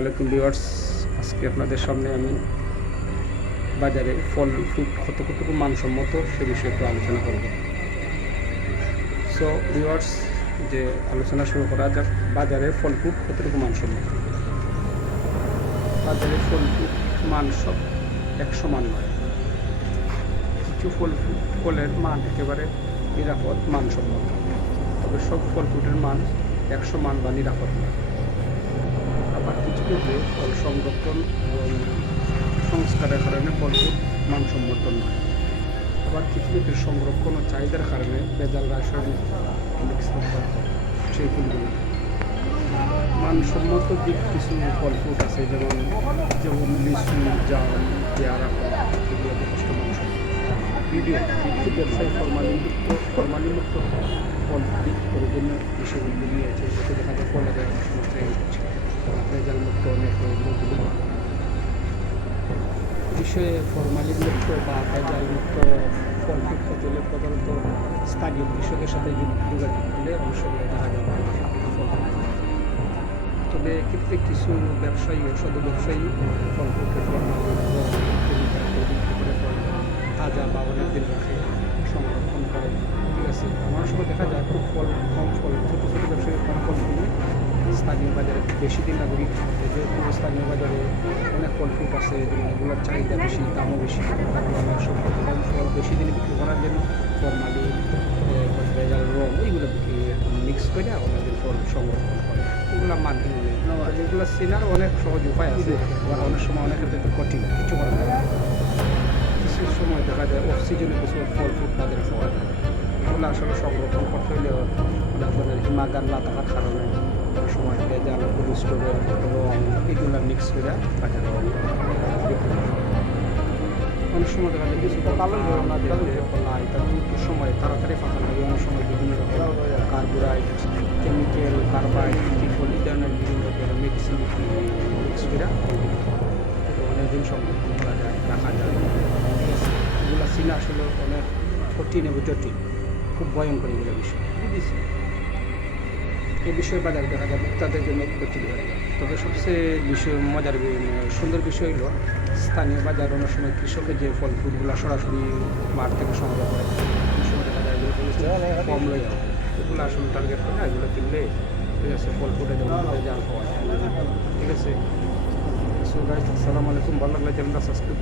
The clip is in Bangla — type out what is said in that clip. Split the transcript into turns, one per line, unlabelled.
আলাইকুম ভিউয়ার্স। আজকে আপনাদের সামনে আমি বাজারে ফল ফ্রুট কত কতটুকু মানসম্মত সে বিষয়ে একটু আলোচনা করব। সো ভিউয়ার্স, যে আলোচনা শুরু করা যাক, বাজারে ফল ফ্রুট কতটুকু মানসম্মত? বাজারে ফল ফ্রুট মান সব একশো মান নয়। কিছু ফল ফ্রুট, ফলের মান একেবারে নিরাপদ, মানসম্মত। তবে সব ফল ফ্রুটের মান একশো মান বা নিরাপদ নয়। কিছু ক্ষেত্রে ফল সংরক্ষণ এবং সংস্কারের কারণে ফলফুল মানসম্মত নয়। আবার কিছু ক্ষেত্রে সংরক্ষণ ও চাহিদার কারণে ভেজাল রাসায়নিক মিক্স সেই ফুলগুলো। মানসম্মত দিক কিছু ফল ফ্রুট আছে, যেমন যেমন লিচু, জাম, পেয়ারা ফল, এগুলো যথেষ্ট মানসম্মত। ভিডিও কিছু ব্যবসায়ী ফরমালিনযুক্ত, ফরমালিনমুক্ত ফল দিক করে জন্য বিষয়গুলো নিয়েছে দেখা যায় ফলের বিষয়ে ফরমালিন মুক্ত বা ভেজাল মুক্ত ফল ফ্রুট খেতে প্রধানত স্থানীয় কৃষকের সাথে যোগাযোগ করলে অবশ্যই দেখা যাবে। তবে এক্ষেত্রে কিছু ব্যবসায়ী, ঔষধ ব্যবসায়ী ফল ফরমালিন রং chemical দিয়ে বিক্রি করে তাজা বা অনেক দিন রাখে সংরক্ষণ করে। ঠিক আছে? আমার সময় দেখা যায় খুব ফল কম ফল ছোটো ছোটো ব্যবসায়ী কম ফল স্থানীয় বাজারে বেশি দিন বিক্রি যেহেতু স্থানীয় বাজারে অনেক ফল ফ্রুট আছে এগুলোর চাহিদা বেশি, দামও বেশি। ফল বেশি দিনে বিক্রি করার জন্য ফরমালি ভেজাল, রং এইগুলো মিক্স করে ওনাদের ফল সংরক্ষণ করে এগুলো মানতে নেই যেগুলো চেনার অনেক সহজ উপায় আছে আবার অনেক সময় অনেকের ক্ষেত্রে কঠিন, কিছু করা যায় কিছু সময় দেখা যায় অফ সিজনে কিছু ফল ফ্রুট তাদের পাওয়া যায়। এগুলো আসলে সংরক্ষণ করতে হলে ধরনের হিমাগার না থাকার কারণে সময় কোল্ড স্টোরের এগুলো মিক্স করে হয়। অনেক সময় দেখা যায় কিছু কালো না কলা এটা একটু সময় তাড়াতাড়ি ফাঁকা লাগে অনেক সময় বিভিন্ন রকম কার্বোরাইড কেমিক্যাল কার্বাইড টিফল এই ধরনের বিভিন্ন রকমের মেডিসিন মিক্স করে হয়। অনেকদিন সংরক্ষণ করা যায় রাখা যায় এগুলো চিনা আসলে অনেক কঠিন এবং জটিল খুব ভয়ঙ্কর এগুলো বিষয় বুঝেছি এই বিষয়ে বাজারে দেখা যায় ভোক্তাদের জন্য হয়ে যায় তবে সবচেয়ে বিষয় মজার সুন্দর বিষয় হলো স্থানীয় বাজার অনেক সময় কৃষকের যে ফল ফুলগুলো সরাসরি মাঠ থেকে সংগ্রহ করে কম যায় এগুলো আসলে টার্গেট করে না, এগুলো কিনলে ঠিক আছে, ফল ফুটে যায় ঠিক আছে? সো আলাইকুম। ভালো লাগলে চ্যানেলটা সাবস্ক্রাইব